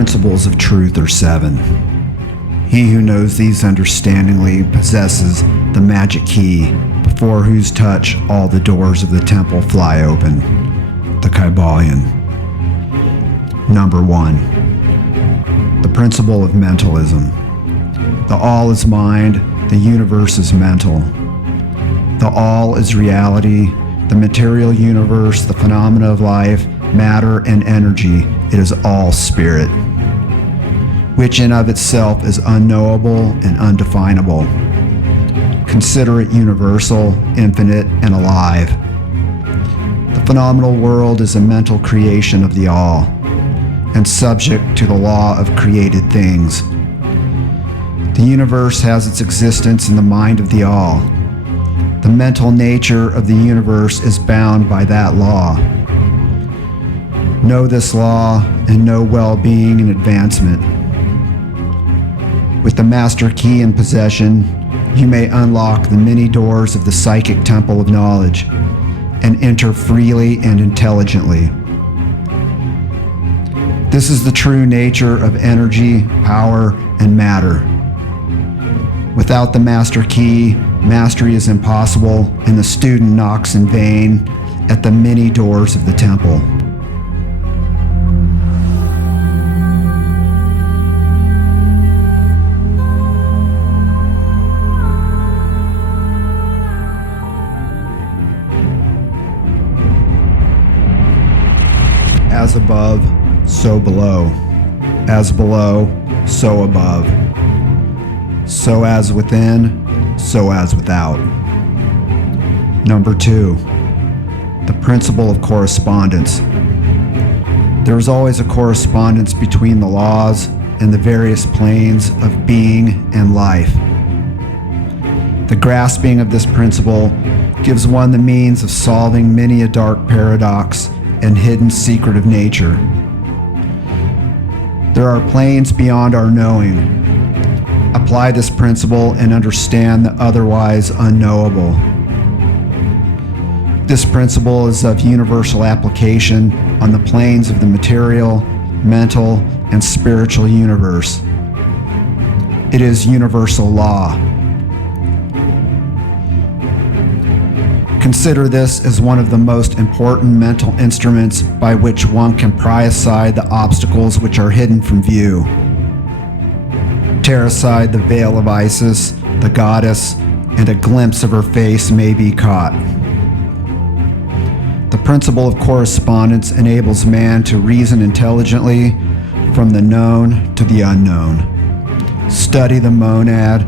principles of truth are 7. He who knows these understandingly possesses the magic key, before whose touch all the doors of the temple fly open. The Kybalion. Number 1. The principle of mentalism. The all is mind, the universe is mental. The all is reality, the material universe, the phenomena of life, matter and energy. It is all spirit, which in of itself is unknowable and undefinable. Consider it universal, infinite, and alive. The phenomenal world is a mental creation of the all, and subject to the law of created things. The universe has its existence in the mind of the all. The mental nature of the universe is bound by that law. Know this law and know well-being and advancement. With the master key in possession, you may unlock the many doors of the psychic temple of knowledge and enter freely and intelligently. This is the true nature of energy, power, and matter. Without the master key, mastery is impossible, and the student knocks in vain at the many doors of the temple. As above, so below. As below, so above. So as within, so as without. Number 2. The principle of correspondence. There is always a correspondence between the laws and the various planes of being and life. The grasping of this principle gives one the means of solving many a dark paradox and hidden secret of nature. There are planes beyond our knowing. Apply this principle and understand the otherwise unknowable. This principle is of universal application on the planes of the material, mental, and spiritual universe. It is universal law. Consider this as one of the most important mental instruments by which one can pry aside the obstacles which are hidden from view. Tear aside the veil of Isis, the goddess, and a glimpse of her face may be caught. The principle of correspondence enables man to reason intelligently from the known to the unknown, study the monad,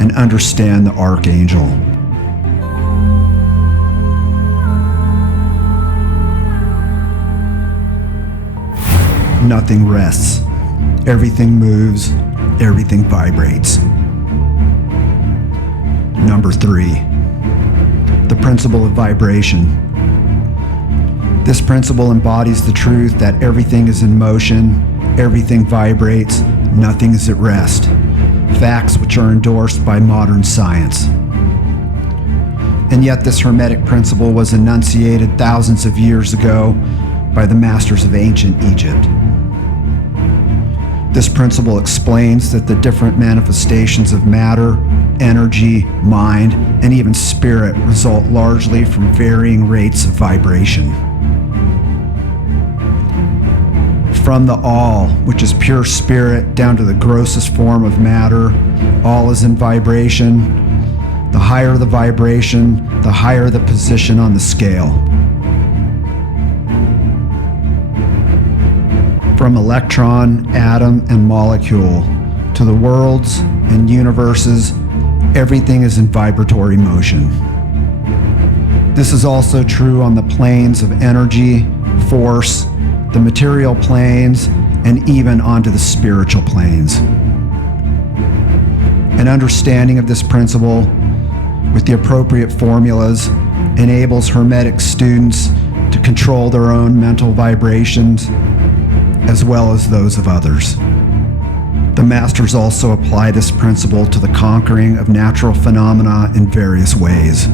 and understand the archangel. Nothing rests. Everything moves. Everything vibrates. Number 3. The principle of vibration. This principle embodies the truth that everything is in motion, everything vibrates, nothing is at rest. Facts which are endorsed by modern science. And yet this Hermetic principle was enunciated thousands of years ago by the masters of ancient Egypt. This principle explains that the different manifestations of matter, energy, mind, and even spirit result largely from varying rates of vibration. From the all, which is pure spirit, down to the grossest form of matter, all is in vibration. The higher the vibration, the higher the position on the scale. From electron, atom, and molecule to the worlds and universes, everything is in vibratory motion. This is also true on the planes of energy, force, the material planes, and even onto the spiritual planes. An understanding of this principle with the appropriate formulas enables Hermetic students to control their own mental vibrations as well as those of others. The masters also apply this principle to the conquering of natural phenomena in various ways.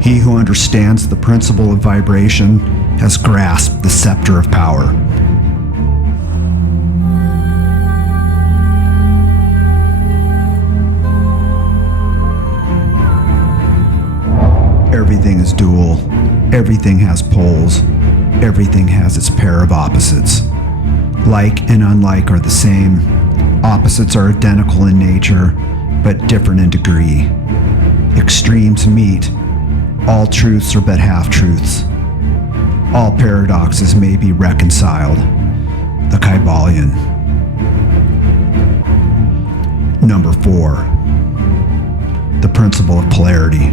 He who understands the principle of vibration has grasped the scepter of power. everything is dual, everything has poles, everything has its pair of opposites. Like and unlike are the same. Opposites are identical in nature, but different in degree. Extremes meet. All truths are but half-truths. All paradoxes may be reconciled. The Kybalion. Number 4. The principle of polarity.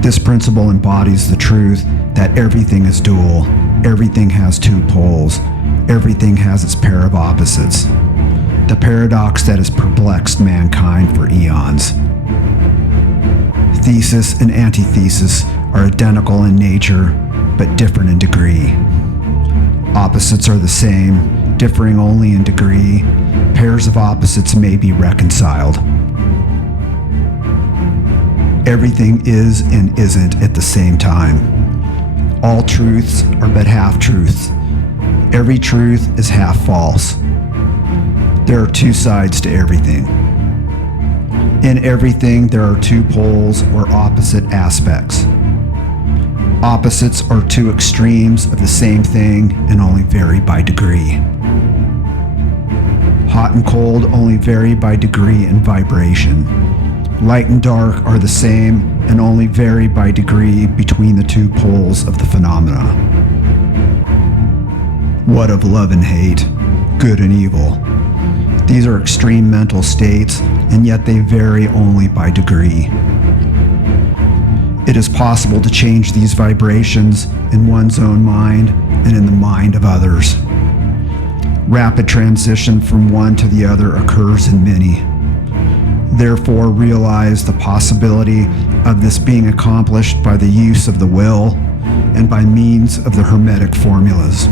This principle embodies the truth that everything is dual, everything has two poles, everything has its pair of opposites. The paradox that has perplexed mankind for eons. Thesis and antithesis are identical in nature, but different in degree. Opposites are the same, differing only in degree. Pairs of opposites may be reconciled. Everything is and isn't at the same time. All truths are but half-truths. Every truth is half false. There are two sides to everything. In everything, there are two poles or opposite aspects. Opposites are two extremes of the same thing and only vary by degree. Hot and cold only vary by degree and vibration. Light and dark are the same and only vary by degree between the two poles of the phenomena. What of love and hate, good and evil? These are extreme mental states, and yet they vary only by degree. It is possible to change these vibrations in one's own mind and in the mind of others. Rapid transition from one to the other occurs in many. Therefore, realize the possibility of this being accomplished by the use of the will and by means of the Hermetic formulas.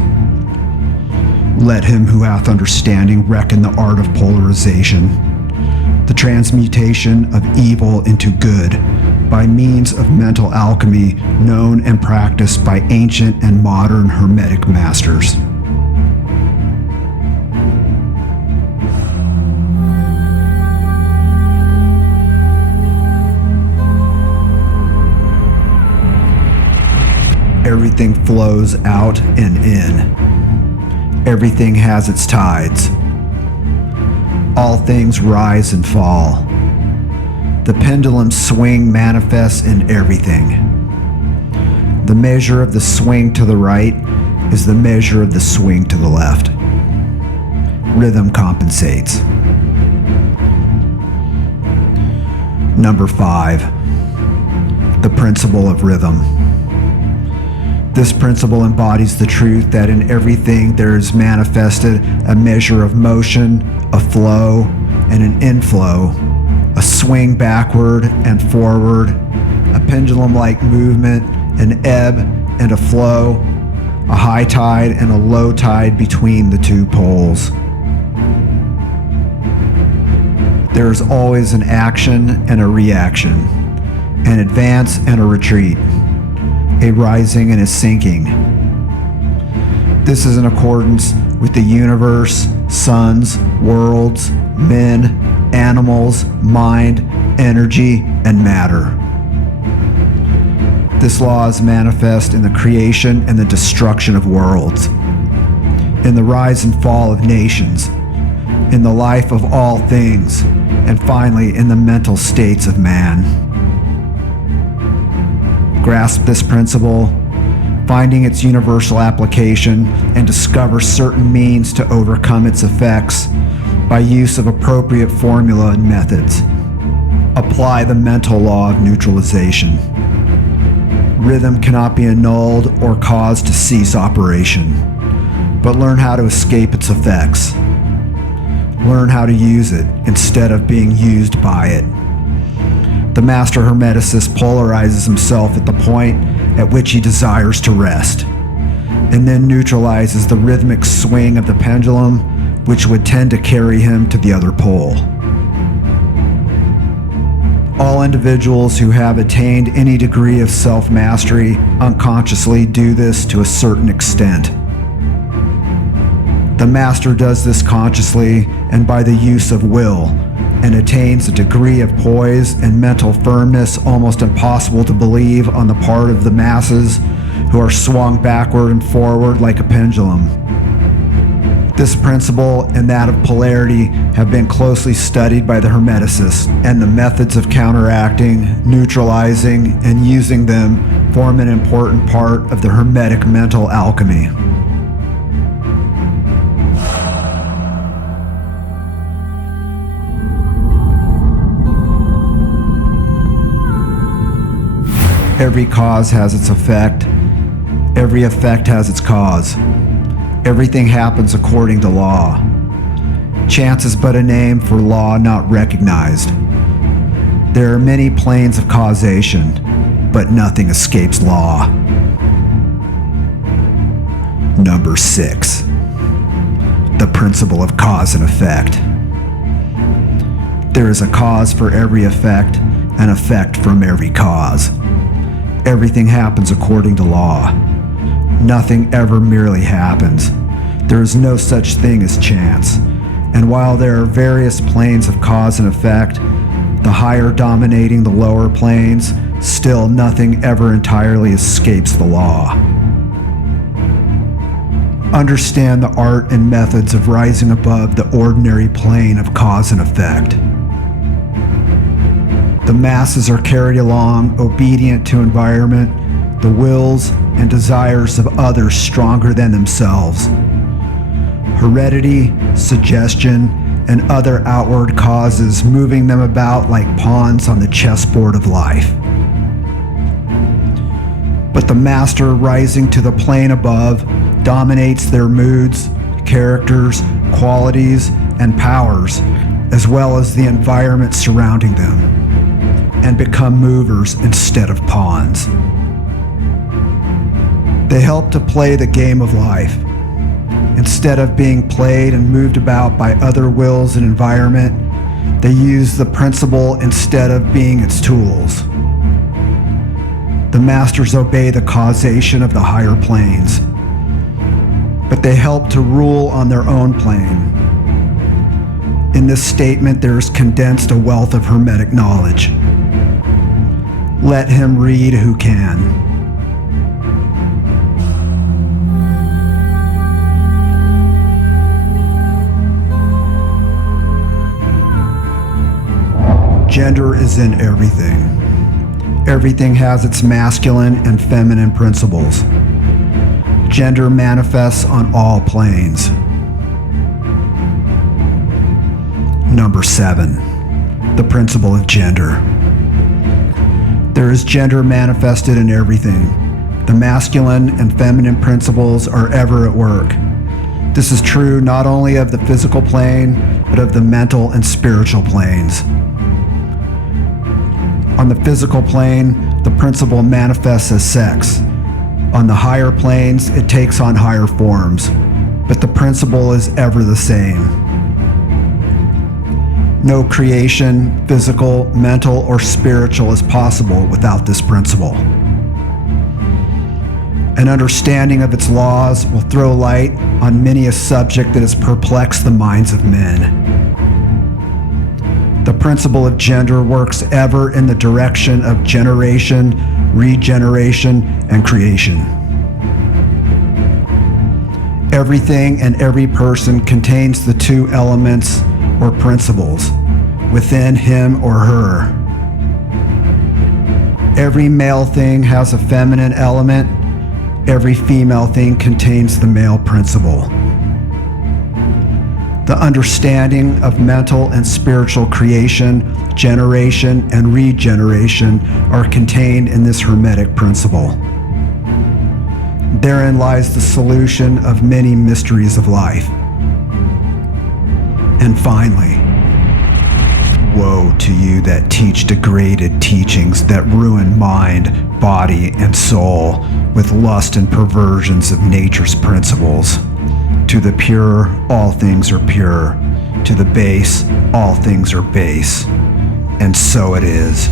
Let him who hath understanding reckon the art of polarization, the transmutation of evil into good, by means of mental alchemy known and practiced by ancient and modern Hermetic masters. Everything flows out and in. Everything has its tides. All things rise and fall. The pendulum swing manifests in everything. The measure of the swing to the right is the measure of the swing to the left. Rhythm compensates. Number 5. The principle of rhythm. This principle embodies the truth that in everything there is manifested a measure of motion, a flow, and an inflow, a swing backward and forward, a pendulum-like movement, an ebb and a flow, a high tide and a low tide between the two poles. There is always an action and a reaction, an advance and a retreat, a rising and a sinking. This is in accordance with the universe, suns, worlds, men, animals, mind, energy, and matter. This law is manifest in the creation and the destruction of worlds, in the rise and fall of nations, in the life of all things, and finally in the mental states of man. Grasp this principle, finding its universal application, and discover certain means to overcome its effects by use of appropriate formula and methods. Apply the mental law of neutralization. Rhythm cannot be annulled or caused to cease operation, but learn how to escape its effects. Learn how to use it instead of being used by it. The master hermeticist polarizes himself at the point at which he desires to rest, and then neutralizes the rhythmic swing of the pendulum, which would tend to carry him to the other pole. All individuals who have attained any degree of self-mastery unconsciously do this to a certain extent. The master does this consciously and by the use of will, and attains a degree of poise and mental firmness almost impossible to believe on the part of the masses who are swung backward and forward like a pendulum. This principle and that of polarity have been closely studied by the Hermeticists, and the methods of counteracting, neutralizing, and using them form an important part of the Hermetic mental alchemy. Every cause has its effect. Every effect has its cause. Everything happens according to law. Chance is but a name for law not recognized. There are many planes of causation, but nothing escapes law. Number 6. The principle of cause and effect. There is a cause for every effect, an effect from every cause. Everything happens according to law. Nothing ever merely happens. There is no such thing as chance. And while there are various planes of cause and effect, the higher dominating the lower planes, still nothing ever entirely escapes the law. Understand the art and methods of rising above the ordinary plane of cause and effect. The masses are carried along, obedient to environment, the wills and desires of others stronger than themselves. Heredity, suggestion, and other outward causes moving them about like pawns on the chessboard of life. But the master rising to the plane above dominates their moods, characters, qualities, and powers, as well as the environment surrounding them, and become movers instead of pawns. They help to play the game of life. Instead of being played and moved about by other wills and environment, they use the principle instead of being its tools. The masters obey the causation of the higher planes, but they help to rule on their own plane. In this statement, there is condensed a wealth of Hermetic knowledge. Let him read who can. Gender is in everything. Everything has its masculine and feminine principles. Gender manifests on all planes. Number 7. The principle of gender. There is gender manifested in everything. The masculine and feminine principles are ever at work. This is true not only of the physical plane, but of the mental and spiritual planes. On the physical plane, the principle manifests as sex. On the higher planes, it takes on higher forms, but the principle is ever the same. No creation, physical, mental, or spiritual is possible without this principle. An understanding of its laws will throw light on many a subject that has perplexed the minds of men. The principle of gender works ever in the direction of generation, regeneration, and creation. Everything and every person contains the two elements or principles within him or her. Every male thing has a feminine element. Every female thing contains the male principle. The understanding of mental and spiritual creation, generation, and regeneration are contained in this Hermetic principle. Therein lies the solution of many mysteries of life. And finally, woe to you that teach degraded teachings that ruin mind, body, and soul with lust and perversions of nature's principles. To the pure, all things are pure. To the base, all things are base. And so it is.